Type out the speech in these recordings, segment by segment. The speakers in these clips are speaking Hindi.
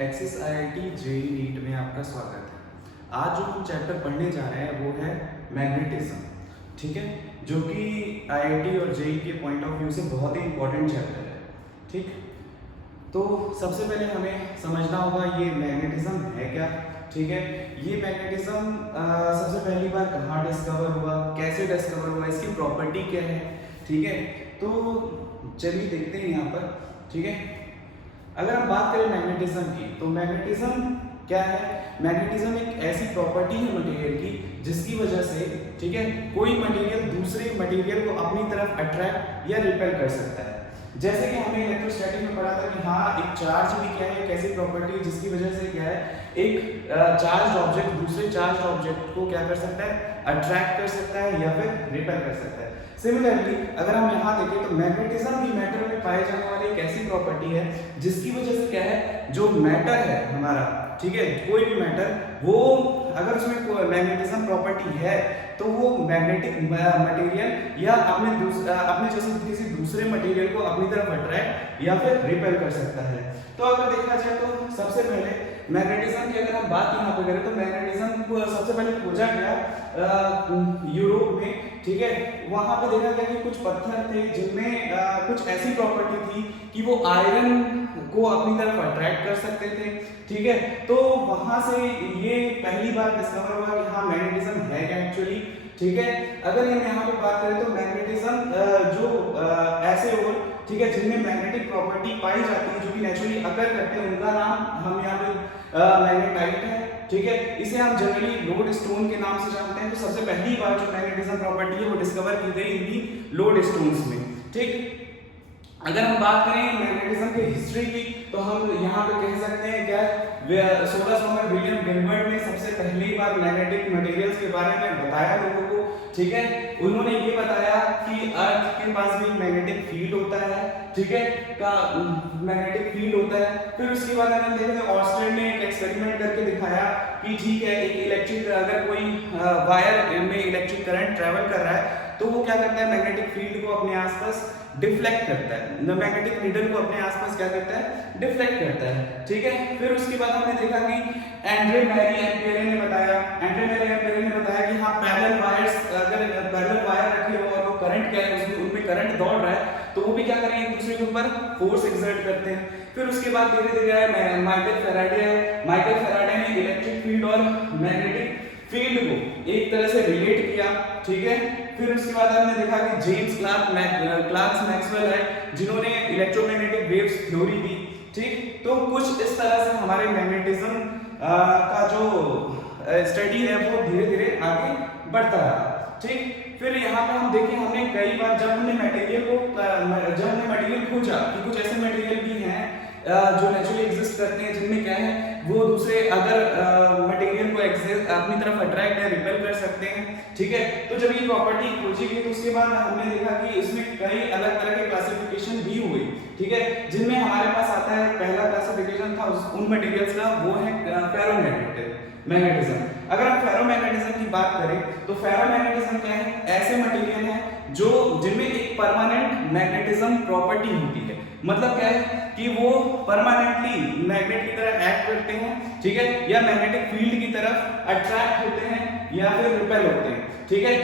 एक्सिस आईआईटी जेईई नीट में आपका स्वागत है। आज जो हम चैप्टर पढ़ने जा रहे हैं वो है मैग्नेटिज्म, ठीक है, जो कि आईआईटी और जेईई के पॉइंट ऑफ व्यू से बहुत ही इंपॉर्टेंट चैप्टर है। ठीक, तो सबसे पहले हमें समझना होगा ये मैग्नेटिज्म है क्या। ठीक है, ये मैग्नेटिज्म सबसे पहली बार कहाँ डिस्कवर हुआ, कैसे डिस्कवर हुआ, इसकी प्रॉपर्टी क्या है। ठीक है, तो चलिए देखते हैं यहाँ पर। ठीक है, अगर हम बात करें मैग्नेटिज्म की, तो मैग्नेटिज्म क्या है? मैग्नेटिज्म एक ऐसी प्रॉपर्टी है मटेरियल की जिसकी वजह से, ठीक है, कोई मटेरियल दूसरे मटेरियल को अपनी तरफ अट्रैक्ट या रिपेल कर सकता है। जैसे कि हमने इलेक्ट्रोस्टैटिक में पढ़ा था कि हाँ, एक चार्ज भी क्या है, एक ऐसी प्रॉपर्टी है जिसकी वजह से क्या है, एक चार्ज ऑब्जेक्ट दूसरे चार्ज ऑब्जेक्ट को क्या कर सकता है, अट्रैक्ट कर सकता है या फिर रिपेल कर सकता है। सिमिलरली अगर हम यहाँ देखें तो मैग्नेटिज्म भी मैटर में पाए जाने वाली एक ऐसी प्रॉपर्टी है जिसकी वजह से क्या है, जो मैटर है हमारा, ठीक है, कोई भी मैटर, वो अगर उसमें मैग्नेटिज्म प्रॉपर्टी है तो वो मैग्नेटिक मटेरियल या अपने जैसे किसी दूसरे मटेरियल को अपनी तरफ अट्रैक्ट या फिर रिपेल कर सकता है। तो अगर देखा जाए तो सबसे पहले मैग्नेटिज्म की अगर हम बात यहाँ पे करें तो मैग्नेटिज्म को सबसे पहले खोजा गया यूरोप में। ठीक है, वहां पे देखा गया कि कुछ पत्थर थे जिनमें कुछ ऐसी प्रॉपर्टी थी कि वो आयरन को अपनी तरफ अट्रैक्ट कर सकते थे। ठीक है, तो वहां से ये पहली बार डिस्कवर हुआ कि हाँ, मैग्नेटिज्म है क्या एक्चुअली। ठीक है, अगर हम यहाँ पे बात करें तो मैग्नेटिज्म जो ऐसे और, ठीक है, जिनमें मैग्नेटिक प्रॉपर्टी पाई जाती है जो कि नेचुरली अकर करते हैं, उनका नाम हम यहाँ पे मैग्नेटाइट है। ठीक है, इसे हम जनरली लोड स्टोन के नाम से जानते हैं। तो सबसे पहली बार जो मैग्नेटिज्म प्रॉपर्टी है वो डिस्कवर की गई इन्हीं लोड स्टोन्स में। ठीक, अगर हम बात करें मैग्नेटिज्म की हिस्ट्री की तो हम यहाँ पे कह सकते हैं क्या, 1600 में विलियम गिलबर्ट ने सबसे पहली बार मैग्नेटिक मटेरियल्स के बारे में बताया लोगों को। ठीक है, उन्होंने ये बताया कि अर्थ के पास भी मैग्नेटिक फील्ड होता है। ठीक है, का मैग्नेटिक फील्ड होता है। फिर उसके बाद हम देखते हैं ऑस्ट्रेलिया ने एक एक्सपेरिमेंट करके दिखाया कि ठीक है, एक इलेक्ट्रिक, अगर कोई वायर में इलेक्ट्रिक करंट ट्रेवल कर रहा है तो वो क्या करता है, मैग्नेटिक फील्ड को अपने आसपास डिफ्लेक्ट करता है, मैग्नेटिक नीडल को अपने आसपास क्या करता है, डिफ्लेक्ट करता है। ठीक है, फिर उसके बाद हमने देखा कि एंड्रे मैरी एम्पियरे ने बताया कि हाँ, पैरेलल वायर्स, अगर पैरेलल वायर रखे हो और वो करंट क्या है, उसमें उनमें करंट दौड़ रहा है तो वो भी क्या करेंगे, एक दूसरे के ऊपर फोर्स एक्सर्ट करते हैं। फिर उसके बाद धीरे धीरे माइकल फैराडे ने इलेक्ट्रिक फील्ड और मैग्नेटिक फील्ड को एक तरह से रिलेट किया। ठीक है, फिर उसके बाद हमने देखा कि जेम्स क्लार्क मैक्सवेल है जिन्होंने इलेक्ट्रोमैग्नेटिक वेव्स थ्योरी दी। ठीक, तो कुछ इस तरह से हमारे मैग्नेटिज्म का जो स्टडी है वो धीरे धीरे आगे बढ़ता रहा। ठीक, फिर यहाँ पे हम देखें, हमने कई बार जब हमने मटेरियल खोजा कि कुछ ऐसे मटेरियल भी हैं जो नेचुरली एग्जिस्ट करते हैं जिनमें क्या है, वो दूसरे अगर मटेरियल को अपनी तरफ अट्रैक्ट या रिपेल कर सकते हैं। ठीक है, तो जब ये प्रॉपर्टी खोजी गई तो उसके बाद हमने देखा कि इसमें कई अलग तरह के क्लासिफिकेशन भी हुए। ठीक है, जिनमें हमारे पास आता है, पहला क्लासिफिकेशन था उन मटेरियल्स का, वो है फेरोमैग्नेटिज्म। अगर हम फेरोमैग्नेटिज्म की बात करें तो फेरोमैग्नेटिज्म क्या है, ऐसे मटेरियल हैं जो जिनमें एक परमानेंट मैग्नेटिज्म प्रॉपर्टी होती है। मतलब क्या है कि वो परमानेंटली मैग्नेट की तरह एक्ट करते हैं। ठीक है, या मैग्नेटिक फील्ड की तरफ अट्रैक्ट होते हैं या फिर रिपेल होते हैं। ठीक है,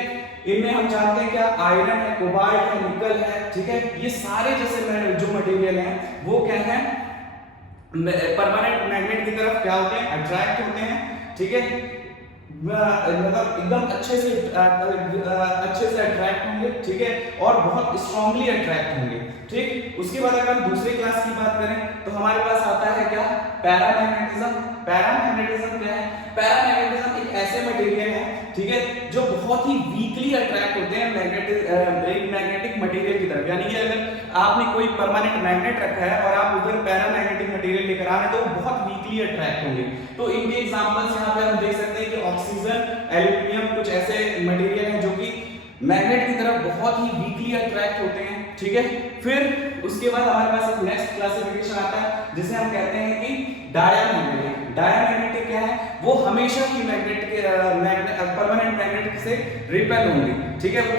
इनमें हम जानते हैं क्या, आयरन है, कोबाल्ट है, निकल है। ठीक है, ये सारे जैसे जो मटेरियल हैं वो क्या है, परमानेंट मैग्नेट की तरफ क्या होते हैं, अट्रैक्ट होते हैं। ठीक है, मतलब एकदम अच्छे से अट्रैक्ट होंगे। ठीक है, और बहुत स्ट्रांगली अट्रैक्ट होंगे। ठीक, उसके बाद अगर हम दूसरे क्लास की बात करें तो हमारे पास आता है क्या, पैरामैग्नेटिज्म। पैरामैग्नेटिज्म क्या है, पैरामैग्नेटिज्म एक ऐसे मटेरियल है, ठीक है, जो बहुत ही वीकली अट्रैक्ट होते हैं मैग्नेटिक मटेरियल की तरफ। यानी कि अगर आपने कोई परमानेंट मैग्नेट रखा है और आप उधर पैरामैग्नेटिक मटेरियल लेकर आ रहे हैं तो वो बहुत वीकली अट्रैक्ट होंगे। तो इनके एग्जांपल्स यहाँ पे हम देख सकते हैं कि ऑक्सीजन, एल्यूमिनियम, कुछ ऐसे मटेरियल हैं जो कि मैग्नेट की तरफ बहुत ही वीकली अट्रैक्ट होते हैं। ठीक है, फिर उसके बाद हमारे पास एक नेक्स्ट क्लासिफिकेशन आता है जिसे हम कहते हैं कि डायामैग्नेटिक। डायमैग्नेटिक क्या है, वो हमेशा ही परमानेंट मैग्नेट से रिपेल होंगे, ठीक है, वो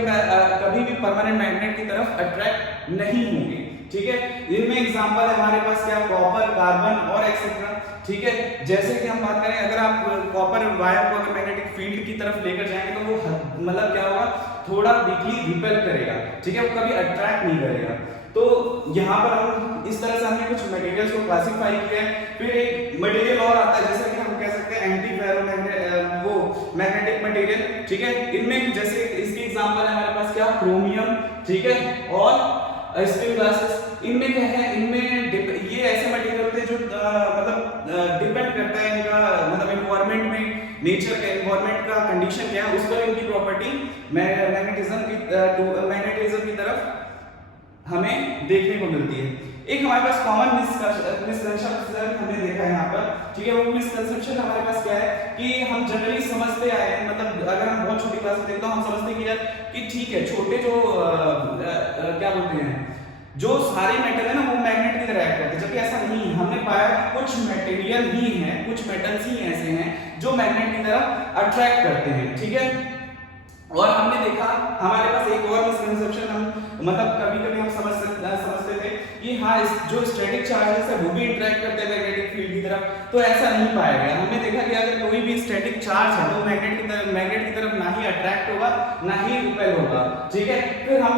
कभी भी परमानेंट मैग्नेट की तरफ अट्रैक्ट नहीं होंगे, ठीक है। इनमें एग्जांपल है हमारे पास क्या, कॉपर, कार्बन और एक्सेट्रा, ठीक है। जैसे कि हम बात करें, अगर आप कॉपर वायर को अगर मैग्नेटिक फील्ड की तरफ लेकर जाएंगे तो वो मतलब क्या होगा, थोड़ा वीकली रिपेल करेगा, ठीक है, वो कभी अट्रैक्ट नहीं करेगा। तो यहाँ पर हम इस तरह से हमने कुछ मटेरियल्स को क्लासिफाई किया है। फिर एक मटेरियल और आता है, जैसे कि हम कह सकते हैं एंटी फेरोमैग्नेटिक, वो मैग्नेटिक मटेरियल, ठीक है। इनमें जैसे इसके एग्जांपल है हमारे पास क्या, क्रोमियम, ठीक है, और स्टील ग्लासेस। इनमें क्या है, इनमें ये ऐसे मटेरियल होते हैं जो मतलब डिपेंड करता है इनका मतलब एनवायरनमेंट में, नेचर का एनवायरनमेंट का कंडीशन क्या है उस पर इनकी प्रॉपर्टी मैग्नेटिज्म की तरफ हमें देखने को मिलती है। एक हमारे पास कॉमन मिसकंसेप्शन हमने देखा है यहाँ पर, ठीक है। वो मिसकंसेप्शन हमारे पास क्या है कि हम जनरली समझते आए हैं, मतलब अगर हम बहुत छोटी क्लास में देखते हैं हम समझते हैं कि यार कि ठीक है, छोटे जो क्या बोलते हैं, जो सारे मेटल है ना वो मैग्नेट की तरह एक्ट करते हैं, जबकि ऐसा नहीं है। हमने पाया कि कुछ मटेरियल ही हैं, कुछ मेटल्स ही ऐसे हैं जो मैग्नेट की तरफ अट्रैक्ट करते हैं, ठीक है। और हमने देखा हमारे पास एक और मिसकंसेप्शन, हम मतलब कभी-कभी हम समझते थे कि हाँ जो स्टैटिक चार्जेस है वो भी इंटरेक्ट करते हैं मैग्नेटिक फील्ड की तरफ, तो ऐसा नहीं पाया गया। हमने देखा कि अगर कोई भी स्टैटिक चार्ज है तो मैग्नेट की तरफ ना ही अट्रैक्ट होगा ना ही रिपेल होगा, ठीक है। फिर हम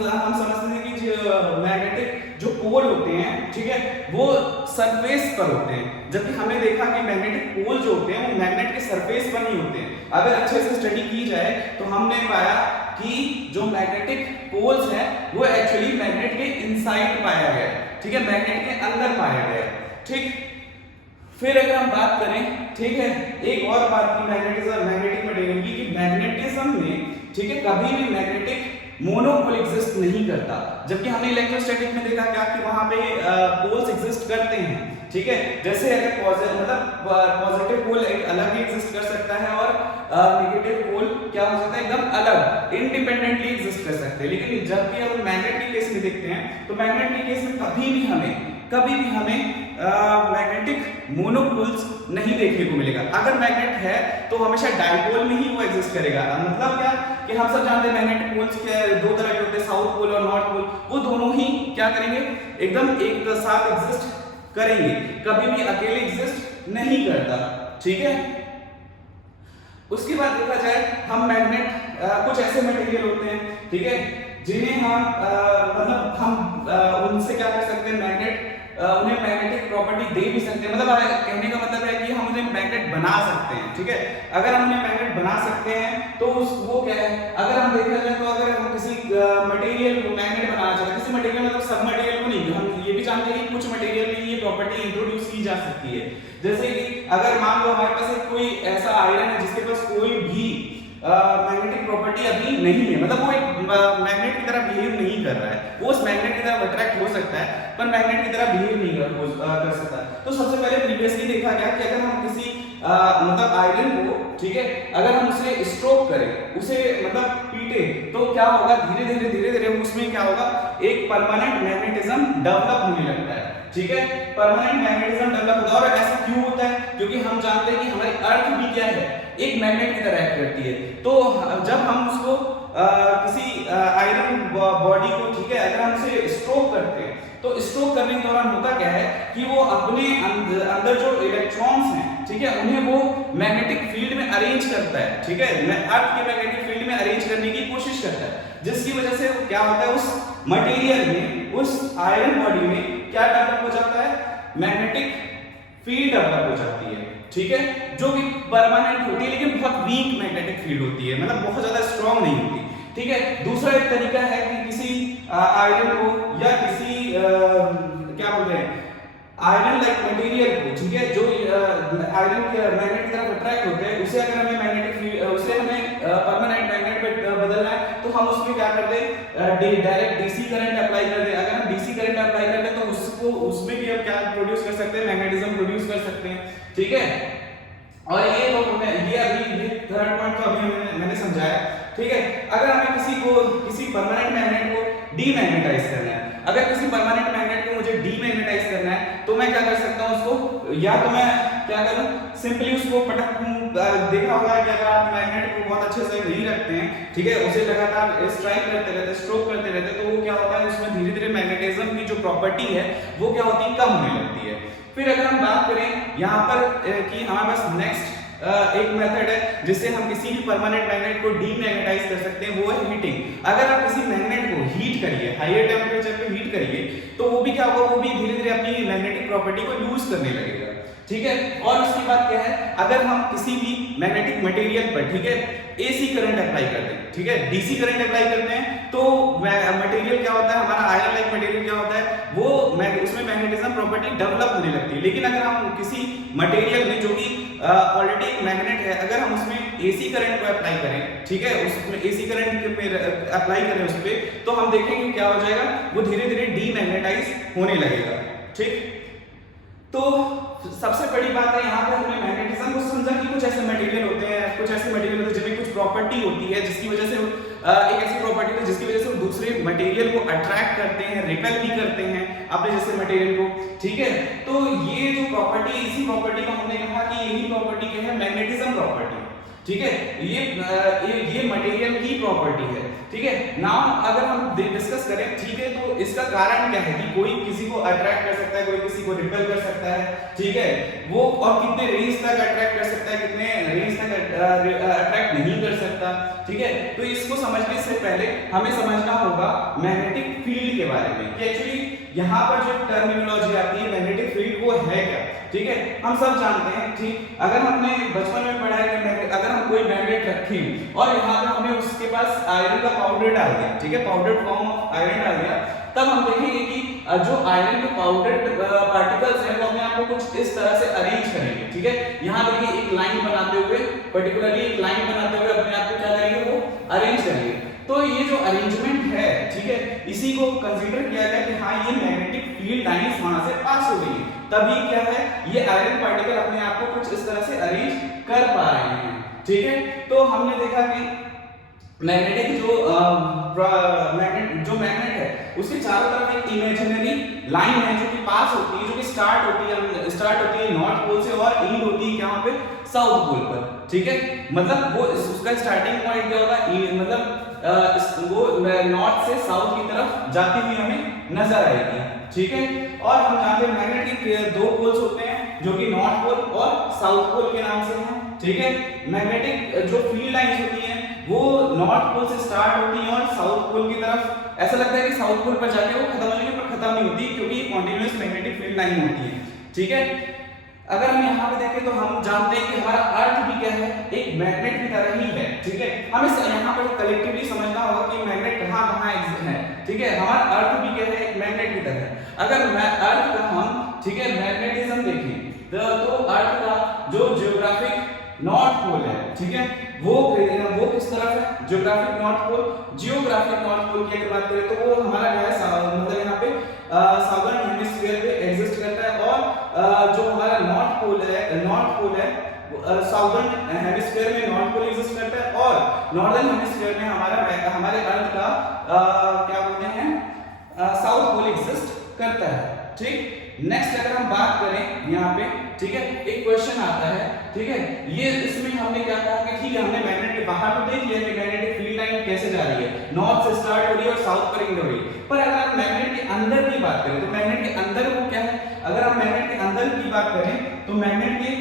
समझते हैं कि जो मैग्नेटिक जो पोल होते हैं, ठीक है, वो सरफेस पर होते हैं, जबकि हमने देखा कि मैग्नेटिक पोल जो होते हैं वो मैग्नेट के सरफेस पर नहीं होते हैं। अगर अच्छे से स्टडी की जाए तो हमने पाया कि जो मैग्नेटिक पोल्स हैं वो एक्चुअली मैग्नेट के इनसाइड पाया गया, ठीक है, मैग्नेट के अंदर पाया गया, ठीक। फिर अगर हम बात करें, ठीक है, एक और बात की मैग्नेटिक मटेरियल की, कि मैग्नेटिज्म में, ठीक है, कभी भी मैग्नेटिक मोनोपोल एग्जिस्ट नहीं करता, जबकि हमने इलेक्ट्रोस्टैटिक में देखा क्या कि वहां पे पोल्स एग्जिस्ट करते हैं, ठीक है। जैसे अगर पॉजिटिव पोल एक अलग ही एग्जिस्ट कर सकता है और नेगेटिव पोल क्या हो सकता है, एकदम अलग इंडिपेंडेंटली एग्जिस्ट कर सकते हैं। लेकिन जब भी हम मैग्नेट के केस में देखते हैं तो मैग्नेट के केस में कभी भी हमें मैग्नेटिक मोनोपोल्स नहीं देखने को मिलेगा। अगर मैग्नेट है तो हमेशा डाइपोल में ही वो एग्जिस्ट करेगा। मतलब क्या कि हम सब जानते हैं मैग्नेटिक पोल्स के दो तरह के होते हैं, साउथ पोल और नॉर्थ पोल। वो दोनों ही क्या करेंगे, एकदम एक साथ एग्जिस्ट करेंगे, कभी भी अकेले एग्जिस्ट नहीं करता, ठीक है। उसके बाद देखा जाए, हम मैग्नेट कुछ ऐसे मटेरियल होते हैं, ठीक है, जिन्हें हम मतलब हम उनसे क्या कर सकते हैं, उन्हें मैग्नेटिक प्रॉपर्टी दे भी सकते हैं। मतलब कहने का मतलब है कि हम उन्हें मैग्नेट बना सकते हैं, ठीक है। अगर हम उन्हें मैग्नेट बना सकते हैं तो वो क्या है, अगर हम देखा जाए तो अगर हम किसी मटेरियल को मैग्नेट बनाना चाहते हैं, किसी मटेरियल मतलब सब मटेरियल को नहीं, हम ये भी जानते हैं कि कुछ मटेरियल में ये प्रॉपर्टी इंट्रोड्यूस की जा सकती है। जैसे कि अगर मान लो हमारे पास कोई ऐसा आयरन है जिसके पास कोई भी मैग्नेटिक प्रॉपर्टी अभी नहीं है, मतलब वो एक मैग्नेट की तरह बिहेव नहीं कर रहा है, वो उस मैग्नेट की तरफ अट्रैक्ट हो सकता है पर मैग्नेट की तरह बिहेव नहीं कर सकता। तो सबसे पहले प्रीवियसली देखा गया कि अगर हम किसी मतलब आयरन को, ठीक है, अगर हम उसे स्ट्रोक करें, उसे मतलब पीटे, तो क्या होगा, धीरे धीरे उसमें क्या होगा, एक परमानेंट मैग्नेटिज्म डेवलप होने लगता है, ठीक है। परमानेंट मैग्नेटिज्म डेवलप होता है। और ऐसा क्यों होता है, क्योंकि हम जानते हैं कि हमारी अर्थ भी क्या है, एक मैग्नेट की तरह एक्ट करती है। तो जब हम उसको किसी आयरन बॉडी को, ठीक है, अगर हम उसे स्ट्रोक करते हैं तो स्ट्रोक करने के दौरान होता क्या है कि वो अपने अंदर जो इलेक्ट्रॉन्स हैं, ठीक है, उन्हें वो मैग्नेटिक फील्ड में अरेंज करता है, ठीक है, अर्थ के मैग्नेटिक फील्ड में अरेंज करने की कोशिश करता है, जिसकी वजह से क्या होता है, उस मटेरियल में, उस आयरन बॉडी में क्या डेवलप हो जाता है, मैग्नेटिक फील्ड डेवलप हो जाती है, ठीक है, जो कि परमानेंट होती है लेकिन बहुत वीक मैग्नेटिक फील्ड होती है, मतलब बहुत ज्यादा स्ट्रांग नहीं होती, ठीक है। दूसरा एक तरीका है कि किसी आयरन को या किसी क्या बोलते हैं, आयरन लाइक मटेरियल को, ठीक है, जो आयरन के मैग्नेट की तरफ अट्रैक्ट होते हैं, उसे अगर हमें परमानेंट मैग्नेट पे बदलना है तो हम उसमें क्या करते हैं, डायरेक्ट डीसी करंट अप्लाई कर दें। अगर हम डीसी करंट अप्लाई करते हैं तो उसमें भी हम क्या प्रोड्यूस कर सकते हैं, मैग्नेटिज्म प्रोड्यूस कर सकते हैं, ठीक है। और ये अभी थर्ड पॉइंट तो अभी मैंने समझाया, ठीक है। अगर हमें किसी परमानेंट मैग्नेट को डीमैग्नेटाइज करना है, अगर किसी परमानेंट मैग्नेट को मुझे डीमैग्नेटाइज करना है तो मैं क्या कर सकता हूं, उसको या तो मैं क्या करूं, सिंपली उसको पटक देखा होगा कि अगर आप मैग्नेट को बहुत अच्छे से नहीं रखते हैं, ठीक है, उसे लगातार स्ट्राइक करते रहते, स्ट्रोक करते रहते, तो वो क्या होता है, उसमें धीरे धीरे मैग्नेटिज्म की जो प्रॉपर्टी है वो क्या होती है, कम होने लगती है। फिर अगर हम बात करें यहाँ पर कि हमारे पास नेक्स्ट एक मेथड है जिससे हम किसी भी परमानेंट मैग्नेट को डीमैग्नेटाइज कर सकते हैं, वो है हीटिंग। अगर आप किसी मैग्नेट को हीट करिए, हायर टेम्परेचर पे हीट करिए, तो वो भी क्या होगा, वो भी धीरे धीरे अपनी मैग्नेटिक प्रॉपर्टी को लूज करने लगेगा, ठीक है। और उसके बाद क्या है, अगर हम किसी भी मैग्नेटिक मटेरियल पर, ठीक है, एसी करंट अप्लाई करते हैं, ठीक है, डीसी करंट अप्लाई करते हैं, तो मटेरियल क्या होता है, हमारा आयरन लाइक मटेरियल क्या होता है, वो उसमें मैग्नेटिज्म प्रॉपर्टी डेवलप होने लगती है। लेकिन अगर हम किसी मटेरियल में जो कि ऑलरेडी एक मैग्नेट है, अगर हम उसमें एसी करंट को अप्लाई करें, ठीक है, उसमें एसी करंट पे अप्लाई करें उस पे, तो हम देखेंगे क्या हो जाएगा, वो धीरे धीरे डीमैग्नेटाइज होने लगेगा, ठीक। तो सबसे बड़ी बात है यहाँ पे हमने मैग्नेटिज्म को समझा कि कुछ ऐसे मटेरियल होते हैं, कुछ ऐसे मटेरियल होते हैं जिनमें कुछ प्रॉपर्टी होती है जिसकी वजह से एक ऐसी प्रॉपर्टी है जिसकी वजह से वो दूसरे मटेरियल को अट्रैक्ट करते हैं, रिपेल भी करते हैं अपने जैसे मटेरियल को, ठीक है। तो ये जो प्रॉपर्टी, इसी प्रॉपर्टी को हमने कहा कि यही प्रॉपर्टी क्या है, मैग्नेटिज्म प्रॉपर्टी, ठीक है, ये मटेरियल की प्रॉपर्टी है, ठीक है। नाउ अगर हम डिस्कस करें, ठीक है, तो इसका कारण क्या है कि कोई किसी को अट्रैक्ट कर सकता है, कोई किसी को रिपेल कर सकता है, ठीक है, वो और कितने रेंज तक अट्रैक्ट कर सकता है, कितने रेंज तक अट्रैक्ट नहीं कर सकता, ठीक है। तो इसको समझने से पहले हमें समझना होगा मैग्नेटिक फील्ड के बारे में कि एक्चुअली यहाँ पर जो टर्मिनोलॉजी आती है मैग्नेटिक फील्ड वो है क्या, ठीक है। हम सब जानते हैं, ठीक, अगर हमने बचपन में पढ़ा है कि अगर हम कोई मैग्नेट रखें और यहाँ पे हमने उसके पास आयरन का पाउडर डाल दिया, ठीक है, पाउडर्ड फॉर्म ऑफ आयरन डाल दिया, तब हम देखेंगे कि जो आयरन के पाउडर्ड पार्टिकल्स हैं वो अपने आप को कुछ इस तरह से अरेंज करेंगे, ठीक है। यहाँ देखिए एक लाइन बनाते हुए, पर्टिकुलरली एक लाइन बनाते हुए अपने आप को क्या करेंगे, वो अरेंज करेंगे। तो ये जो अरेंजमेंट है, ठीक है, इसी को कंसीडर किया गया कि हाँ ये मैग्नेटिक फील्ड लाइंस वहां से पास हो रही है, तभी क्या है, ये आयरन पार्टिकल अपने आप को कुछ इस तरह से अरेंज कर पा रहे हैं, ठीक है। तो हमने देखा कि मैग्नेटिक जो मैग्नेट है उसके चारों तरफ एक इमेजिनरी लाइन है जो कि पास होती है, जो कि स्टार्ट होती है नॉर्थ पोल से और एंड होती है यहाँ पे साउथ पोल पर, ठीक है। मतलब वो उसका स्टार्टिंग पॉइंट क्या होगा, मतलब वो नॉर्थ से साउथ की तरफ जाती हुई हमें नजर आएगी, ठीक है। और हम जानते हैं मैग्नेट के दो पोल्स होते हैं जो कि नॉर्थ पोल और साउथ पोल के नाम से हैं, ठीक है। मैग्नेटिक जो फील्ड लाइंस होती हैं वो नॉर्थ पोल से स्टार्ट होती हैं और साउथ पोल की तरफ ऐसा लगता है कि साउथ पोल पर जाके वो खत्म हो जाएगी, पर खत्म नहीं होती क्योंकि ये कॉन्टिन्यूअस मैग्नेटिक फील्ड लाइन होती है, ठीक है। अगर हम यहाँ पे देखें तो हम जानते हैं कि हमारा अर्थ भी क्या है, एक मैग्नेट की तरह ही है, ठीक है। हमें यहाँ पर कलेक्टिवली समझना होगा कि मैग्नेट कहाँ है, ठीक है। हमारा अर्थ भी क्या है, एक मैग्नेट की तरह है। अगर मैं अर्थ का हम, ठीक है, मैग्नेटिज्म देखें तो अर्थ का जो जियोग्राफिक नॉर्थ पोल है, ठीक है, वो किस तरफ है, geographic north pole. Geographic north pole की अगर बात करें तो वो हमारा क्या है, मतलब यहाँ पे साउदर्न हेमिस्फीयर पे एग्जिस्ट करता है, और जो हमारा नॉर्थ पोल है साउदर्न हेमिस्फीयर में नॉर्थ पोल एग्जिस्ट करता है, और नॉर्दर्न हेमिस्फीयर में हमारे अर्थ का क्या बोलते हैं, साउथ पोल एग्जिस्ट करता है, ठीक। नेक्स्ट अगर हम बात करें यहाँ पे, ठीक है, एक क्वेश्चन आता है, ठीक है, ये इसमें हमने क्या कहा कि ठीक है हमने मैग्नेट के बाहर तो देख लिया कि मैग्नेटिक फील्ड लाइन कैसे जा रही है, नॉर्थ से स्टार्ट हो रही है और साउथ पर एंड हो रही है, पर अगर हम मैग्नेट के अंदर की बात करें तो मैग्नेट के अंदर वो क्या है, अगर हम मैग्नेट के अंदर की बात करें तो मैग्नेट के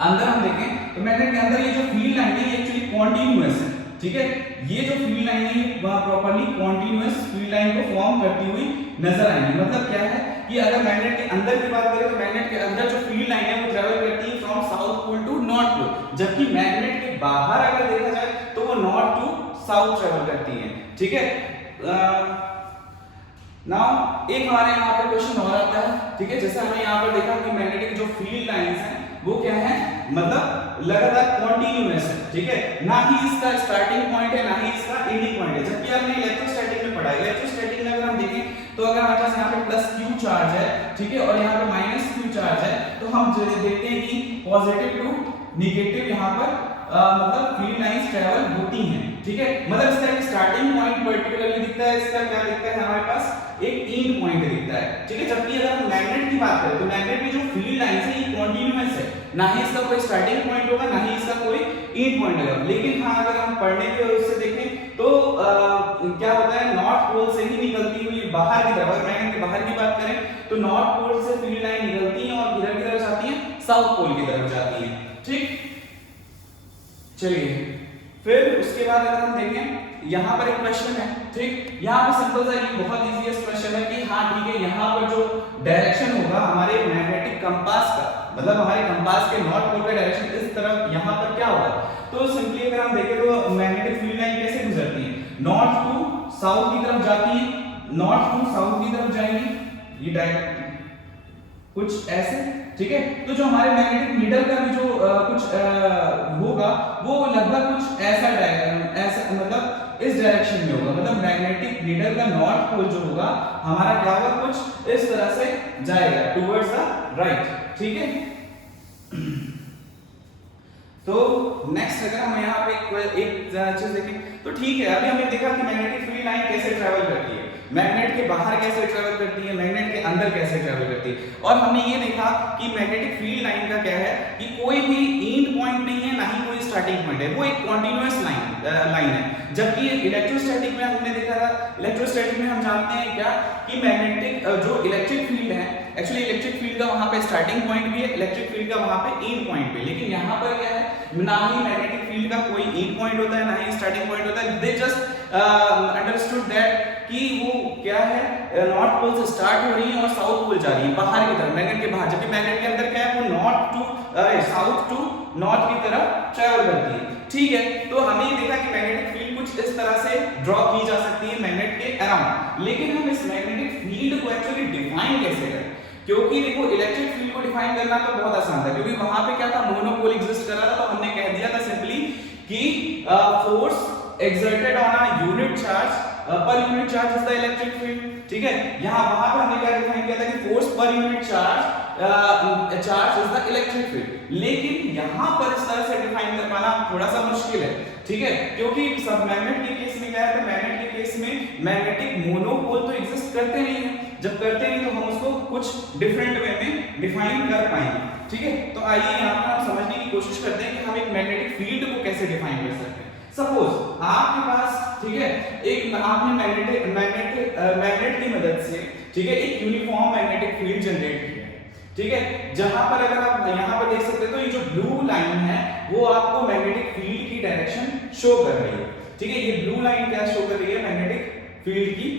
अंदर हम देखें तो मैग्नेट के अंदर ये जो फील्ड लाइन है ये एक्चुअली कॉन्टिन्यूअस है, ठीक है। ये जो फील्ड लाइन है वह प्रॉपर्ली कॉन्टिन्यूअस फील्ड लाइन को फॉर्म करती हुई नजर आएगी। मतलब क्या है कि अगर मैग्नेट के अंदर की बात करें तो मैग्नेट के अंदर जो फील्ड लाइन है वो ट्रेवल करती है from south pole to north pole, जबकि मैग्नेट के बाहर अगर देखा जाए तो वो नॉर्थ टू साउथ ट्रेवल करती है, ठीक है। नाउ एक हमारे यहाँ पर क्वेश्चन और आता है, ठीक है, जैसे हमने यहाँ पर देखा कि मैग्नेटिक जो फील्ड लाइंस हैं वो क्या है, मतलब लगातार कॉन्टिन्यूअस है, ठीक है, ना ही इसका स्टार्टिंग पॉइंट है ना ही इसका एंडिंग पॉइंट है। जबकि हमने इलेक्ट्रोस्टैटिक में पढ़ा है, इलेक्ट्रोस्टैटिक में अगर हम देखें तो अगर हमारे पास यहाँ पे प्लस क्यू चार्ज है, ठीक है, और यहाँ पे माइनस क्यू चार्ज है, तो हम देखते हैं कि पॉजिटिव टू नेगेटिव यहाँ पर मतलब फील्ड लाइंस ट्रेवल होती हैं, ठीक है। मतलब इसका एक स्टार्टिंग पॉइंट पर्टिकुलरली दिखता है, इसका क्या दिखता है हमारे पास एक एंड पॉइंट दिखता है, ठीक है। जबकि अगर हम मैग्नेट की बात करें तो मैग्नेट की जो फील्ड लाइंस है ये कॉन्टिन्यूअस है, ना ही इसका कोई स्टार्टिंग पॉइंट होगा, ना ही इसका कोई एंड पॉइंट होगा। लेकिन हाँ अगर हम पढ़ने के उससे देखें तो क्या होता है, नॉर्थ पोल से ही निकलती हुई बाहर की तरफ, अगर मैग्नेट के बाहर की बात करें तो नॉर्थ पोल से फील्ड लाइन निकलती है और किधर की तरफ जाती है, साउथ पोल की तरफ जाती है, ठीक। चलिए फिर उसके बाद अगर हम देखें यहाँ पर एक क्वेश्चन है, ठीक। यहाँ पे सिंपल सा ये बहुत इजीएस्ट क्वेश्चन है कि हाँ ठीक है, यहाँ पर जो डायरेक्शन होगा हमारे मैग्नेटिक कंपास का, मतलब हमारे कंपास के नॉर्थ पोल का डायरेक्शन इस तरफ, यहाँ पर क्या होगा, तो सिंपली अगर हम देखें तो मैग्नेटिक फील्ड लाइन कैसे गुजरती है, नॉर्थ टू साउथ की तरफ जाती है, नॉर्थ टू साउथ की तरफ जाएंगी, ये डायरेक्ट कुछ ऐसे, ठीक है। तो जो हमारे मैग्नेटिक नीडल का भी जो कुछ होगा वो लगभग कुछ ऐसा ऐसा मतलब इस डायरेक्शन में होगा, मतलब मैग्नेटिक नीडल का नॉर्थ पोल जो होगा हमारा क्या होगा, कुछ इस तरह से जाएगा टुवर्ड्स द राइट, ठीक है। तो नेक्स्ट अगर हम यहाँ पे एक चीज देखें तो ठीक है, अभी हमने देखा कि मैग्नेटिक फील्ड लाइन कैसे ट्रैवल करती है, मैग्नेट के बाहर कैसे ट्रैवल करती है, मैग्नेट के अंदर कैसे ट्रैवल करती है, और हमने ये देखा कि मैग्नेटिक फील्ड लाइन का क्या है कि कोई भी एंड पॉइंट नहीं है, ना ही कोई स्टार्टिंग पॉइंट है, वो एक कॉन्टिन्यूअस लाइन है। जबकि इलेक्ट्रोस्टैटिक में हमने देखा था, इलेक्ट्रोस्टैटिक में हम जानते हैं क्या कि मैग्नेटिक जो इलेक्ट्रिक फील्ड है, एक्चुअली इलेक्ट्रिक फील्ड का वहां पे स्टार्टिंग पॉइंट भी है, इलेक्ट्रिक फील्ड का वहां पे एंड पॉइंट भी, लेकिन यहाँ पर क्या है, ना ही मैग्नेटिक फील्ड का कोई एंड पॉइंट होता है, ना ही स्टार्टिंग पॉइंट होता है। दे जस्ट अंडरस्टूड दैट कि वो क्या है, नॉर्थ पोल से स्टार्ट हो रही है और साउथ पोल जा रही है बाहर की तरफ, मैग्नेट के बाहर, जबकि मैग्नेट के अंदर क्या है, वो north to south to north की तरफ ट्रैवल करती है, ठीक है। तो हमने ये देखा कि मैग्नेटिक फील्ड कुछ इस तरह से ड्रॉ की जा सकती है मैग्नेट के अराउंड, लेकिन हम इस मैग्नेटिक फील्ड को एक्चुअली डिफाइन कैसे करें, क्योंकि देखो इलेक्ट्रिक फील्ड को डिफाइन करना तो बहुत आसान था, क्योंकि वहां पे क्या था, मोनोपोल एग्जिस्ट कर रहा था, तो हमने कह दिया था सिंपली कि force exerted on a unit charge per unit charge is the electric field, ठीक है। यहाँ वहां पे हमने क्या डिफाइन किया था कि force per unit charge is the electric field, लेकिन यहाँ पर इस तरह से डिफाइन कर पाना थोड़ा सा मुश्किल है, ठीक है, क्योंकि सब मैग्नेट के केस में क्या है, तो मैग्नेट के केस में मैग्नेटिक मोनोपोल तो एग्जिस्ट करते नहीं है, जब करते नहीं तो हम उसको कुछ डिफरेंट वे में डिफाइन कर पाएंगे, ठीक है। तो आइए यहाँ पर हम समझने की कोशिश करते हैं कि हम एक मैग्नेटिक फील्ड को कैसे डिफाइन कर सकते हैं। सपोज आपके पास, ठीक है, एक आपने मैग्नेट की मदद से, ठीक है, एक यूनिफॉर्म मैग्नेटिक फील्ड जनरेट किया है, ठीक है, जहां पर अगर आप यहां पर देख सकते हो तो ये जो ब्लू लाइन है वो आपको मैग्नेटिक फील्ड की डायरेक्शन शो कर रही है, ठीक है। ये ब्लू लाइन क्या शो कर रही है, मैग्नेटिक फील्ड की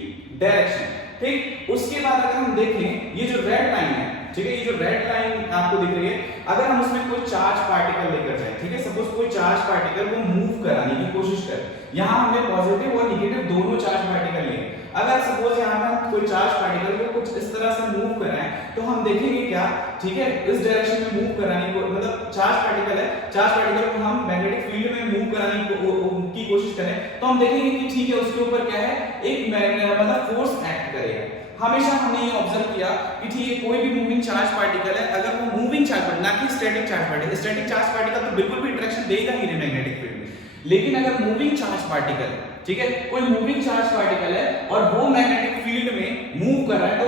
डायरेक्शन, ठीक। उसके बाद अगर हम देखें ये जो रेड लाइन है, ठीक है, ये जो रेड लाइन आपको दिख रही है, अगर हम उसमें कोई चार्ज पार्टिकल लेकर जाए, ठीक है, सपोज कोई चार्ज पार्टिकल को मूव कराने की कोशिश करें, यहाँ हमने पॉजिटिव और नेगेटिव दोनों चार्ज पार्टिकल लिए, अगर सपोज यहाँ पर हम कोई चार्ज पार्टिकल को कुछ इस तरह से मूव कराएं तो हम देखेंगे क्या, ठीक है, इस डायरेक्शन में मूव कराने को, मतलब चार्ज पार्टिकल है, चार्ज पार्टिकल को हम मैग्नेटिक फील्ड में मूव कराने की कोशिश करें तो हम देखेंगे कि ठीक है, उसके ऊपर क्या है, एक मतलब फोर्स एक्ट करेगा। हमेशा हमने ये ऑब्जर्व किया कि ठीक है, कोई भी मूविंग चार्ज पार्टिकल है, अगर वो मूविंग चार्ज पार्टिकल, ना कि static charge particle, static charge particle तो बिल्कुल भी इंटरेक्शन देगा ही नहीं मैग्नेटिक फील्ड में, लेकिन अगर मूविंग चार्ज पार्टिकल, ठीक है, कोई मूविंग चार्ज पार्टिकल है और वो मैग्नेटिक फील्ड में मूव कर रहा है, तो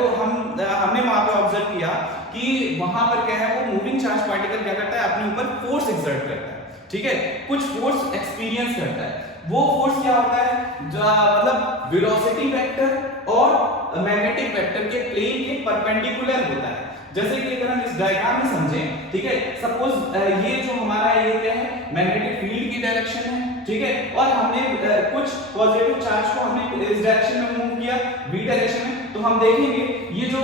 हमने वहां पे ऑब्जर्व किया कि वहां पर क्या है, वो मूविंग चार्ज पार्टिकल क्या करता है, अपने ऊपर फोर्स एक्सर्ट करता है, ठीक है, कुछ फोर्स एक्सपीरियंस करता है। वो फोर्स क्या होता है, मतलब वेलोसिटी वेक्टर और मैग्नेटिक वेक्टर के प्लेन के परपेंडिकुलर होता है। जैसे कि अगर हम इस डायग्राम में समझें, ठीक है, सपोज ये जो हमारा ये क्या है, मैग्नेटिक फील्ड की डायरेक्शन है, ठीक है, और हमने कुछ पॉजिटिव चार्ज को हमने इस डायरेक्शन में मूव किया, v डायरेक्शन में, तो हम देखेंगे ये जो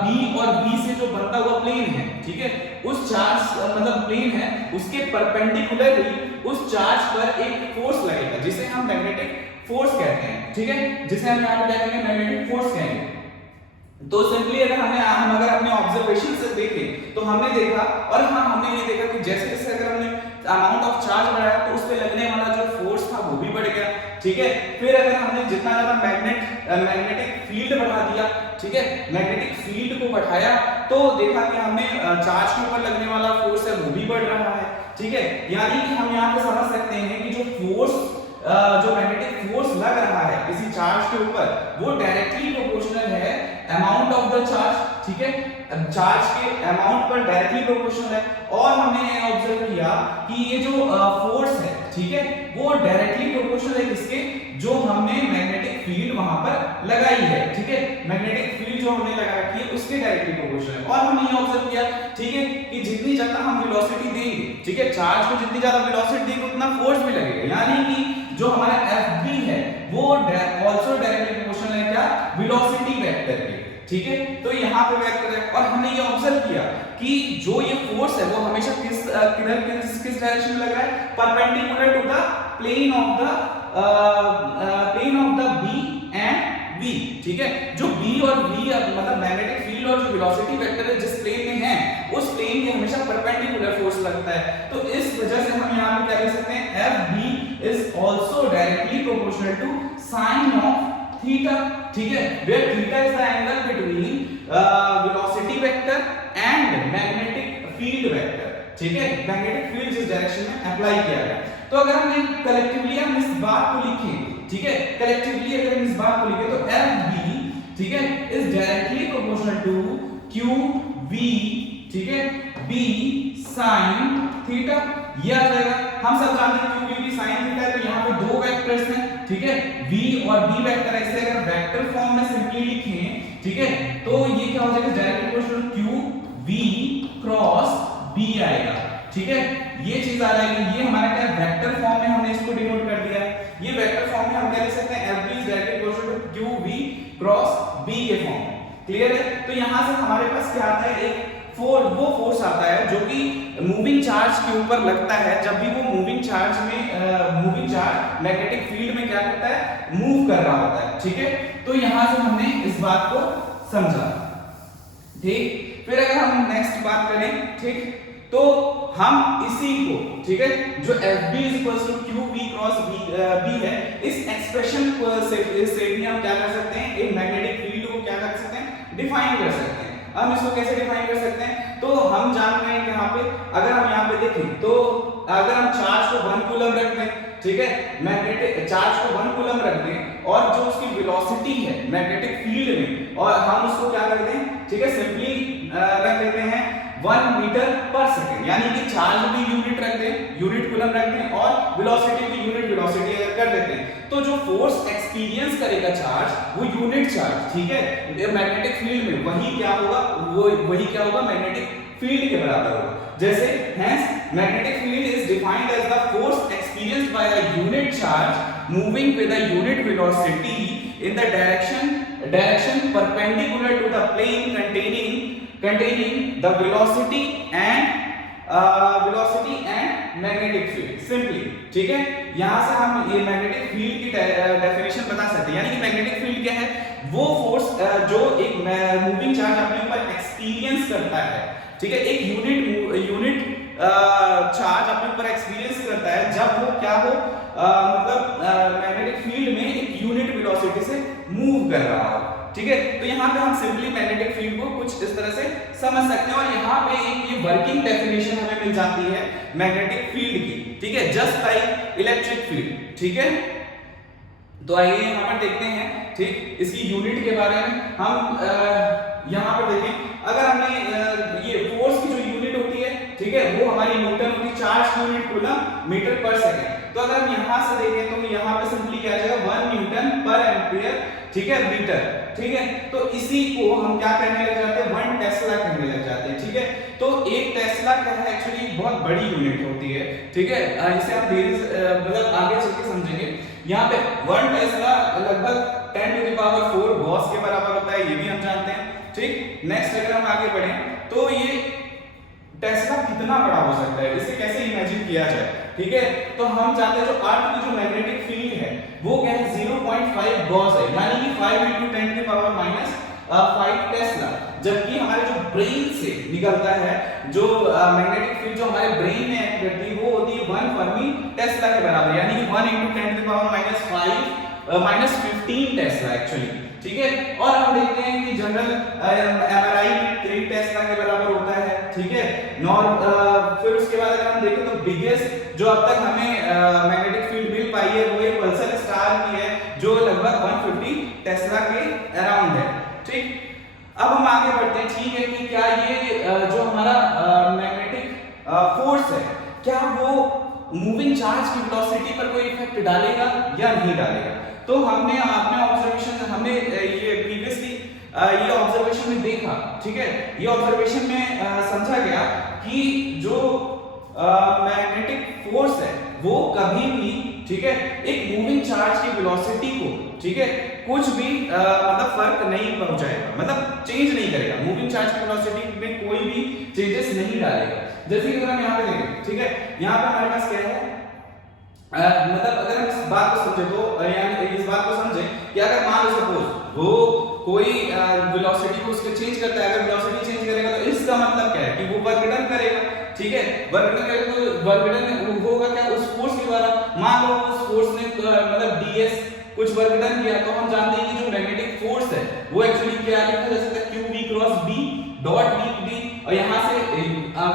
b और b से जो बनता हुआ प्लेन है, ठीक है, उस चार्ज मतलब प्लेन है, उसके परपेंडिकुलरली उस चार्ज पर एक फोर्स लगेगा जिसे हम मैग्नेटिक फोर्स कहते हैं, ठीक है, जिसे हम यहाँ पे क्या कहेंगे, मैग्नेटिक फोर्स कहेंगे। तो सिंपली अगर हम अपने ऑब्जर्वेशन से देखें तो हमने देखा, और हाँ हमने ये देखा कि जैसे जैसे अगर हमने अमाउंट ऑफ चार्ज बढ़ाया तो उस पे लगने वाला जो फोर्स था वो भी बढ़ गया, ठीक है। फिर अगर हमने जितना ज्यादा मैग्नेटिक फील्ड बढ़ा दिया, ठीक है, मैग्नेटिक फील्ड को बढ़ाया तो देखा कि हमने चार्ज के ऊपर लगने वाला फोर्स है वो भी बढ़ रहा है, ठीक है। यानी कि हम यहाँ पे समझ सकते हैं कि जो फोर्स जो मैग्नेटिक फोर्स लग रहा है किसी चार्ज के ऊपर वो डायरेक्टली प्रोपोर्शनल है अमाउंट ऑफ द चार्ज, ठीक है, चार्ज के अमाउंट पर डायरेक्टली प्रोपोर्शनल है। और हमने ऑब्जर्व किया कि ये जो फोर्स है, ठीक है, वो डायरेक्टली प्रोपोर्शनल है किसके, जो हमने मैग्नेटिक फील्ड वहां पर लगाई है, ठीक है, मैग्नेटिक फील्ड जो हमने लगा रखी है उसके डायरेक्टली प्रोपोर्शनल है। और हमने ये ऑब्जर्व किया, ठीक है, कि जितनी ज्यादा हम वेलोसिटी देंगे, ठीक है, चार्ज को जितनी ज्यादा वेलोसिटी देंगे उतना फोर्स भी लगेगा, यानी कि जो हमारा Fb है वो आल्सो डायरेक्टली प्रोपोर्शनल है क्या, वेलोसिटी वेक्टर के, ठीक है। तो यहाँ पे वेक्टर है। और हमने ये ऑब्जर्व किया कि जो ये फोर्स है वो हमेशा किस डायरेक्शन में लग रहा है, perpendicular to the plane of the B and v, ठीक है। जो b और v मतलब मैग्नेटिक फील्ड और जो वेलोसिटी वेक्टर है जिस प्लेन में है उस प्लेन के हमेशा परपेंडिकुलर फोर्स लगता है। तो इस वजह से हम यहाँ पे क्या लिख सकते हैं, Fb is also directly proportional to sine of theta, ठीक है, where theta is the angle between velocity vector and magnetic field vector, ठीक है, मैग्नेटिक फील्ड जिस डायरेक्शन में अप्लाई किया गया। तो अगर हम कलेक्टिवली हम इस बात को लिखें, ठीक है, कलेक्टिवली अगर हम इस बात को लिखें तो Fb, ठीक है, is directly proportional to QV, ठीक है, B sin थीटा, ये आ जाएगा। हम सब जानते हैं QV sin थीटा है, तो यहाँ पे दो वेक्टर्स हैं, ठीक है, V और B वेक्टर, ऐसे अगर वेक्टर फॉर्म में सिंपली लिखें, ठीक है, तो ये क्या हो जाएगा, directly proportional QV cross B आएगा, ठीक है, ये चीज आ जाएगी। ये हमारा क्या वेक्टर फॉर्म में हमने इसको डिनोट कर दिया है। ये वेक्टर फॉर्म में हम क्या लिख सकते हैं, Fb is directly proportional to QV cross B के फॉर्म में, क्लियर है। तो यहां से हमारे पास क्या आता है, एक वो फोर्स आता है जो कि मूविंग चार्ज के ऊपर लगता है। जब भी वो मूविंग चार्ज मैग्नेटिक फील्ड में क्या करता है, मूव कर रहा होता है, ठीक है। तो यहां से हमने इस बात को समझा, ठीक। फिर अगर हम नेक्स्ट बात करें, ठीक, तो हम इसी को, ठीक है, जो Fb QV क्रॉस B है, इस एक्सप्रेशन से भी हम क्या कर सकते हैं, एक मैग्नेटिक फील्ड को क्या कर सकते हैं, डिफाइन कर सकते हैं। हम इसको कैसे डिफाइन कर सकते हैं, तो हम जान रहे हैं कि यहाँ पे अगर हम यहाँ पे देखें तो अगर हम चार्ज को 1 कूलम रख दें, ठीक है, मैग्नेटिक चार्ज को 1 कूलम रख दें और जो उसकी वेलोसिटी है मैग्नेटिक फील्ड में, और हम उसको क्या कर दें, ठीक है, सिंपली रख देते हैं 1 मीटर पर सेकंड, यानी कि चार्ज भी यूनिट रख दें, यूनिट कूलम रख दें, और वेलोसिटी भी यूनिट वेलोसिटी अगर कर देते हैं, तो जो फोर्स एक्सपीरियंस करेगा चार्ज वो यूनिट चार्ज, ठीक है, मैग्नेटिक फील्ड में वही क्या होगा, वही क्या होगा, मैग्नेटिक फील्ड के बराबर होगा। जैसे hence magnetic field is defined as the force experienced by a unit charge moving with a unit velocity in the direction perpendicular to the plane containing the velocity and magnetic field simply, ठीक है। यहां से हम ये मैग्नेटिक फील्ड की डेफिनेशन बता सकते हैं, यानी कि मैग्नेटिक फील्ड क्या है, वो फोर्स जो एक मूविंग चार्ज अपने ऊपर एक्सपीरियंस करता है, ठीक है, एक यूनिट चार्ज अपने ऊपर एक्सपीरियंस करता है जब वो क्या हो, मतलब मैग्नेटिक फील्ड में एक यूनिट वेलोसिटी से मूव कर रहा हो, ठीक है। तो यहाँ पे हम सिंपली मैग्नेटिक फील्ड को कुछ इस तरह से समझ सकते हैं। और यहाँ पे एक ये वर्किंग डेफिनेशन हमें मिल जाती है मैग्नेटिक फील्ड की, ठीक है, जस्ट लाइक इलेक्ट्रिक फील्ड, ठीक है। तो आइए यहाँ पर देखते हैं, ठीक, इसकी यूनिट के बारे में हम यहाँ पर देखें। अगर हमने ये फोर्स की जो यूनिट होती है, ठीक है, वो हमारी न्यूटन होती है, चार्ज यूनिट कूलम मीटर पर सेकंड। तो अगर हम यहाँ से देखें तो यहाँ पे सिंपली क्या आ जाएगा, 1 न्यूटन पर एम्पियर, ठीक है, मीटर, ठीक है। तो इसी को हम क्या कहने लग जाते हैं, 1 टेस्ला कहने लग जाते हैं, ठीक है। तो एक टेस्ला क्या है, एक्चुअली बहुत बड़ी यूनिट होती है, ठीक है, इसे हम मतलब आगे चल के समझेंगे। यहाँ पे 1 टेस्ला लगभग 10⁴ गॉस के बराबर होता है, ये भी हम जानते हैं, ठीक। नेक्स्ट अगर हम आगे बढ़ें तो ये टेस्ला कितना बड़ा हो सकता है, इसे कैसे इमेजिन किया जाए, ठीक है। तो हम जानते हैं जो अर्थ की जो मैग्नेटिक फील्ड है वो क्या है, 0.5 गॉस है, यानी कि 5 × 10⁻⁻5 टेस्ला। जबकि हमारे जो ब्रेन से निकलता है जो मैग्नेटिक फील्ड जो हमारे ब्रेन में एक्ट करती है वो होती है 1 फर्मी टेस्ला के बराबर, यानी कि 1 × 10⁻⁵ टेस्ला एक्चुअली, ठीक है। और हम देखते हैं कि जनरल एमआरआई 3 टेस्ला के बराबर होता है, ठीक है। फिर उसके बाद अगर हम देखें तो बिगेस्ट जो अब तक हमें मैग्नेटिक फील्ड मिल पाई है वो एक पल्सर स्टार की है जो लगभग 150 टेस्ला के अराउंड है, ठीक। चार्ज की वेलोसिटी पर कोई इफेक्ट डालेगा या नहीं डालेगा। तो हमने अपने ऑब्जर्वेशन हमने ये प्रीवियसली ये ऑब्जर्वेशन में देखा, ठीक है, ये ऑब्जर्वेशन में समझा गया कि जो मैग्नेटिक फोर्स है वो कभी भी, ठीक है, एक मूविंग चार्ज की वेलोसिटी को, ठीक है, कुछ भी मतलब फर्क नहीं पहुंचाएगा, मतलब चेंज नहीं करेगा, मूविंग चार्ज की वेलोसिटी में कोई भी चेंजेस नहीं डालेगा। जैसे कि अगर हम यहाँ पे देखें, ठीक है, यहाँ पे हमारे पास क्या है, मतलब अगर हम इस बात को समझे तो यानी इस बात को समझे कि अगर मान लो सपोज वो कोई वेलोसिटी को उसके चेंज करता है, अगर वेलोसिटी चेंज करेगा तो इसका मतलब क्या है कि वो वर्क डन करेगा, ठीक है, वर्क डन करेगा तो वर्क डन होगा क्या, उस फोर्स के द्वारा। मान लो उस फोर्स ने मतलब ds कुछ वर्क डन किया, तो हम जानते हैं कि जो मैग्नेटिक फोर्स है वो एक्चुअली क्या लिखा जा सकता है, qv cross b dot v b, और यहां से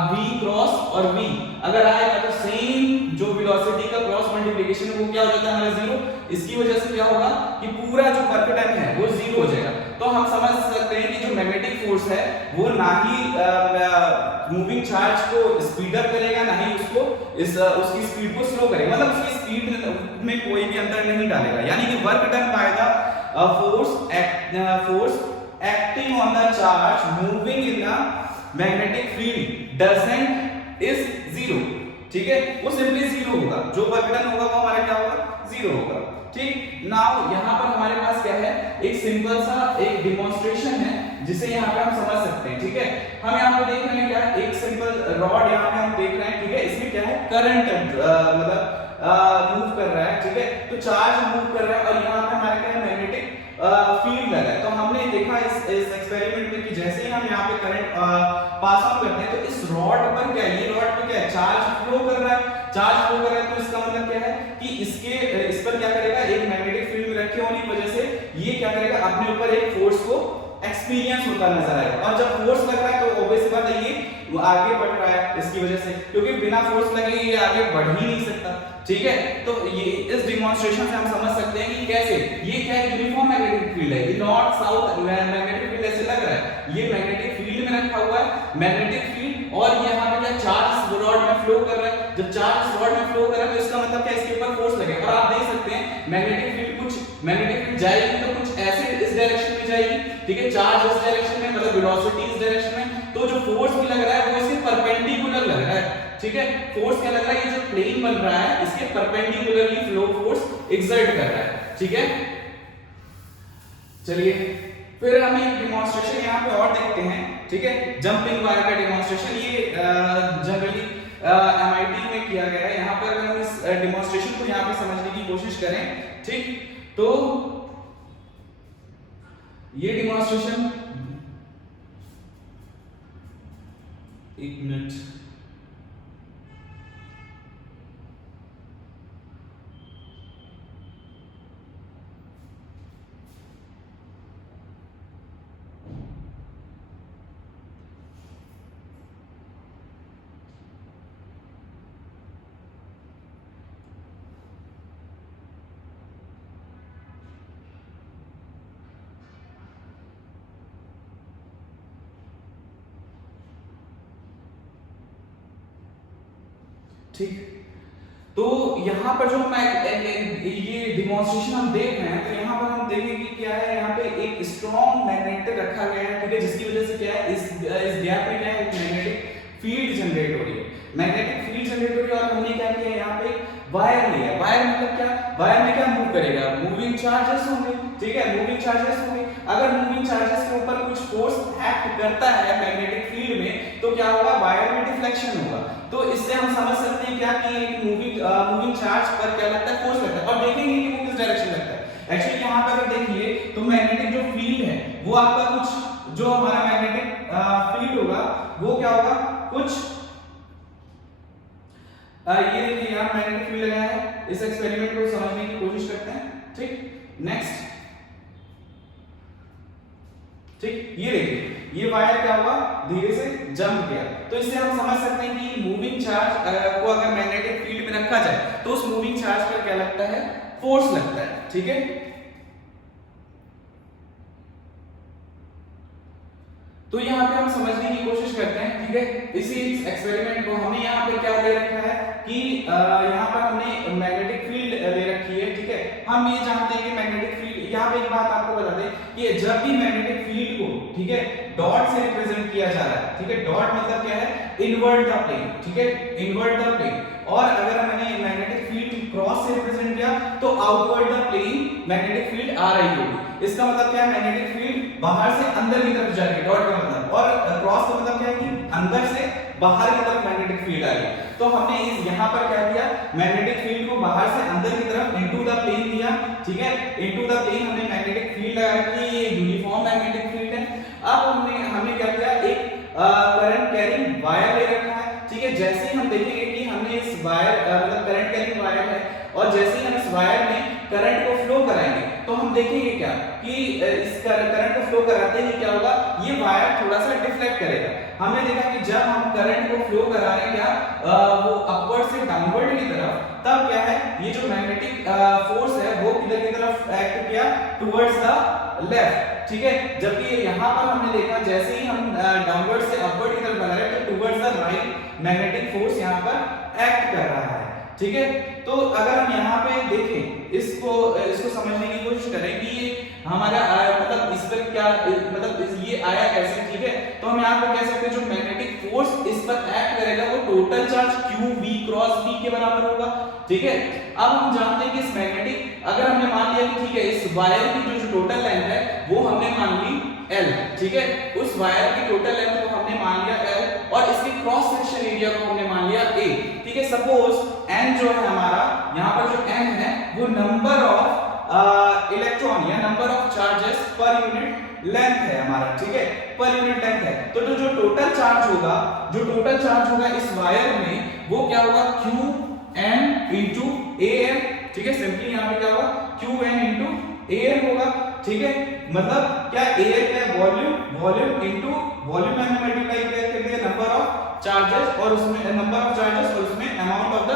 v क्रॉस और v अगर आएगा तो सेम जो वेलोसिटी का क्रॉस मल्टीप्लिकेशन है वो क्या हो जाता है हमारा जीरो। इसकी वजह से क्या होगा कि पूरा जो वर्क डन है वो जीरो हो जाएगा। तो हम समझ सकते हैं कि जो मैग्नेटिक फोर्स है वो ना ही मूविंग चार्ज को स्पीड अप करेगा, ना ही उसको उसकी स्पीड को स्लो करेगा, मतलब उसकी स्पीड में कोई भी अंतर नहीं डालेगा। यानी कि work done by the force acting on the charge moving in the magnetic field doesn't is zero, ठीक है, वो सिंपली जीरो होगा, जो वर्क डन होगा वो हमारा क्या होगा, जीरो होगा। ठीक, नाउ यहाँ पर हमारे पास क्या है, एक सिंपल सा एक डिमॉन्स्ट्रेशन है जिसे यहाँ पे हम समझ सकते हैं, ठीक है। हम यहाँ पे देख रहे हैं क्या, एक सिंपल रॉड यहाँ पे हम देख रहे हैं, ठीक है, इसमें क्या है, करंट मतलब मूव कर रहा है, ठीक है, तो चार्ज मूव कर रहा है और यहाँ पे हमारे क्या है, मैग्नेटिक फील्ड लगा है। तो हमने देखा इस एक्सपेरिमेंट में कि जैसे ही हम यहाँ पे करंट पास ऑन करते हैं तो इस रॉड पर क्या है, ये रॉड पे क्या है, चार्ज फ्लो कर रहा है, चार्ज फ्लो कर रहा है, तो इसका मतलब क्या है कि इस पर क्या करेगा, एक मैग्नेटिक फील्ड में रखे होने की वजह से ये क्या करेगा, अपने ऊपर एक फोर्स को एक्सपीरियंस होता नजर आएगा। और जब फोर्स लग रहा है तो ऑब्वियस बात है ये आगे बढ़ रहा है इसकी वजह से, क्योंकि बिना फोर्स लगे ये आगे बढ़ ही नहीं सकता, ठीक है। तो ये इस डिमॉन्स्ट्रेशन से हम समझ सकते हैं कि कैसे ये क्या है, यूनिफॉर्म मैग्नेटिक फील्ड है, ये नॉर्थ साउथ मैग्नेटिक फील्ड ऐसे लग रहा है, ये मैग्नेटिक फील्ड में रखा हुआ है मैग्नेटिक फील्ड, और यहाँ पे क्या चार्ज रॉड में फ्लो कर रहा है। जब चार्ज रॉड में फ्लो कर रहा है तो इसका मतलब क्या, इसके ऊपर फोर्स लगेगा। और आप देख सकते हैं मैग्नेटिक फील्ड मैग्नेटिक फील्ड जाएगी तो कुछ ऐसे इस डायरेक्शन में जाएगी, ठीक है, चार्ज इस डायरेक्शन में, मतलब वेलोसिटी इस डायरेक्शन में, तो जो फोर्स भी लग रहा है वो इसके परपेंडिकुलर लग रहा है, ठीक है। फोर्स क्या लग रहा है, ये जो प्लेन बन रहा है इसके परपेंडिकुलरली फ्लो फोर्स एक्सर्ट कर रहा है, ठीक है। चलिए फिर हम एक डिमॉन्स्ट्रेशन यहाँ पे और देखते हैं, ठीक है, जंपिंग वायर का डिमॉन्स्ट्रेशन। ये जनरली MIT में किया गया है। यहाँ पर हम इस डिमॉन्स्ट्रेशन को यहाँ पे समझने की कोशिश करें, ठीक, तो ये डिमॉन्स्ट्रेशन, एक मिनट, ठीक। तो यहाँ पर जो हम ये डिमॉन्स्ट्रेशन हम देख रहे हैं, तो यहाँ पर हम देखेंगे कि क्या है, यहाँ पे एक स्ट्रॉन्ग मैग्नेट रखा गया है, ठीक है, जिसकी वजह से क्या है, इस गैप में क्या है, एक मैग्नेटिक फील्ड जनरेट हो रही है, मैग्नेटिक फील्ड जनरेट हो रही है। और हमने क्या किया, यहाँ पे वायर लिया है। वायर मतलब क्या, वायर में क्या मूव करेगा, मूविंग चार्जेस होंगे, ठीक है, मूविंग चार्जेस होंगे। अगर मूविंग चार्जेस के ऊपर कुछ फोर्स एक्ट करता है मैग्नेटिक फील्ड में, तो क्या होगा, वायर में डिफ्लेक्शन होगा। तो इससे हम समझ सकते हैं क्या कि एक मूविंग चार्ज पर क्या लगता है, फोर्स लगता है। और देखेंगे कि वो किस डायरेक्शन लगता है। एक्चुअली यहाँ पर अगर देखिए तो मैग्नेटिक जो फील्ड है वो आपका कुछ, जो हमारा मैग्नेटिक फील्ड होगा वो क्या होगा, कुछ ये देखिए यहाँ मैग्नेटिक फील्ड लगाया है। इस एक्सपेरिमेंट को समझने की कोशिश करते हैं, ठीक। नेक्स्ट, ठीक, ये देखिए ये वायर क्या हुआ, धीरे से जंप किया। तो इससे हम समझ सकते हैं कि मूविंग चार्ज को अगर मैग्नेटिक फील्ड में रखा जाए तो उस मूविंग चार्ज पर क्या लगता है, फोर्स लगता है, ठीक है। तो यहाँ पे हम समझने की कोशिश करते हैं, ठीक है। इसी एक्सपेरिमेंट को हमने यहाँ पे क्या ले रखा है कि यहाँ पर हमने मैग्नेटिक फील्ड ले रखी है, ठीक है। हम ये जानते हैं कि मैग्नेटिक फील्ड, यहाँ पे एक बात आपको बता दें कि जब भी मैग्नेटिक फील्ड को, ठीक है, डॉट से रिप्रेजेंट किया जा रहा है, ठीक है, डॉट मतलब क्या है, इनवर्ट द प्लेन, ठीक है, इनवर्ट द प्लेन। और अगर मैंने मैग्नेटिक फील्ड क्रॉस से रिप्रेजेंट किया तो outward the plane magnetic field आ रही होगी। इसका मतलब क्या है, मैग्नेटिक फील्ड बाहर से अंदर की तरफ जा रही है, डॉट का मतलब, और क्रॉस का मतलब क्या है कि अंदर से बाहर की तरफ मैग्नेटिक फील्ड आ रही है। तो हमने इस यहाँ पर क्या किया, मैग्नेटिक फील्ड को बाहर से अंदर की तरफ इनटू द प्लेन दिया, ठीक है, इनटू द प्लेन हमने मैग्नेटिक फील्ड लगा रखी है, ये यूनिफॉर्म मैग्नेटिक फील्ड है। अब हमने क्या किया, एक करंट कैरिंग वायर ले रखा है, ठीक है। जैसे ही हम देखेंगे कि हमने इस वायर मतलब करंट कैरिंग वायर है, और जैसे ही हम इस वायर में करंट को फ्लो कराएंगे तो हम देखेंगे क्या कि इस करंट को फ्लो कराते ही क्या होगा, ये वायर थोड़ा सा डिफ्लेक्ट करेगा। हमने देखा कि जब हम करंट को फ्लो करा रहे हैं क्या वो अपवर्ड से डाउनवर्ड की तरफ, तब क्या है, ये जो मैग्नेटिक फोर्स है वो किधर की तरफ एक्ट किया, टुवर्ड्स द लेफ्ट, ठीक है। जबकि यहाँ पर हमने देखा जैसे ही हम डाउनवर्ड से अपवर्ड की तरफ बढ़ा रहे हैं तो towards the right magnetic force यहाँ पर एक्ट कर रहा है, ठीक है। तो अगर हम यहाँ पे देखें इसको समझने की कोशिश करें कि ये हमारा मतलब इस पर क्या मतलब ये आया कैसे, ठीक है। तो हम यहाँ पे कह सकते हैं जो मैग्नेटिक फोर्स इस पर एक्ट करेगा वो total charge q v cross b के बराबर होगा, ठीक है। अब हम जानते हैं कि इस मैग्नेटिक, अगर हमने मान लिया कि ठीक है इस वायर की जो टोटल लेंथ है वो हमने मान ली L, ठीक है, उस वायर की टोटल लेंथ को हमने मान लिया L और इसके क्रॉस सेक्शन एरिया को हमने मान लिया A, ठीक है। सपोज n जो है हमारा, यहाँ पर जो n है वो नंबर ऑफ इलेक्ट्रॉन या number of charges per unit length है हमारा, ठीक है, पर यूनिट लेंथ है। तो जो टोटल चार्ज होगा इस वायर में वो क्या होगा, qn into am, ठीक है। सिंपली यहाँ पे क्या होगा, qn into am होगा, ठीक है। मतलब क्या एयर क्या वॉल्यूम इनटू वॉल्यूम मैंने मल्टीप्लाई कर दिया नंबर ऑफ चार्जेस और उसमें अमाउंट ऑफ द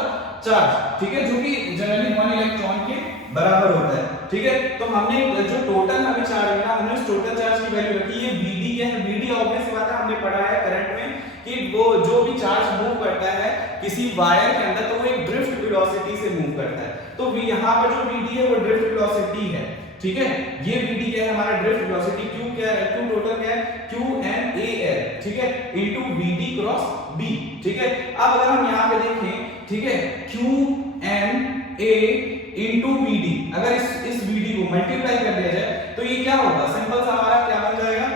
चार्ज, ठीक है, जो कि जनरली 1 इलेक्ट्रॉन के बराबर होता है, ठीक है। तो हमने जो टोटल हमें चार्ज मिला, हमने उस टोटल चार्ज की वैल्यू रखी है Vd क्या है, Vd ऑब्वियस बात है, हमने पढ़ा है करंट में कि वो जो भी चार्ज मूव करता है किसी वायर के अंदर तो वो एक ड्रिफ्ट वेलोसिटी से मूव करता है। तो यहाँ पर जो Vd है वो ड्रिफ्ट वेलोसिटी है, ठीक है। ये Vd क्या है, हमारा ड्रिफ्ट वेलोसिटी, Q क्या है, Q टोटल क्या है, QNAL, ठीक है, इनटू Vd क्रॉस B, ठीक है। अब अगर हम यहाँ पे देखें, ठीक है, QNA इनटू Vd, अगर इस Vd को मल्टीप्लाई कर दिया जाए तो ये क्या होगा, सिंपल सा हमारा क्या बन जाएगा,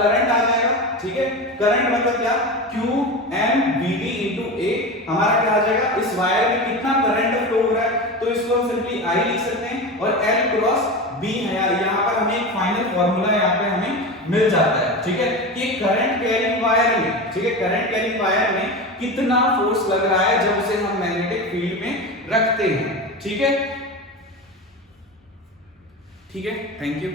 करंट आ जाएगा, ठीक है। करंट मतलब क्या, QNVD इनटू A, हमारा क्या आ जाएगा, इस वायर में कितना करंट फ्लो हो रहा है तो इसको हम सिंपली I लिख सकते हैं और L क्रॉस B है, यहाँ पर हमें एक फाइनल फार्मूला यहाँ पे हमें मिल जाता है, ठीक है, कि करंट कैरिंग वायर में, ठीक है, करंट कैरिंग वायर में कितना फोर्स लग रहा है जब उसे हम मैग्नेटिक फील्ड में रखते हैं, ठीक है, ठीक है। Thank you.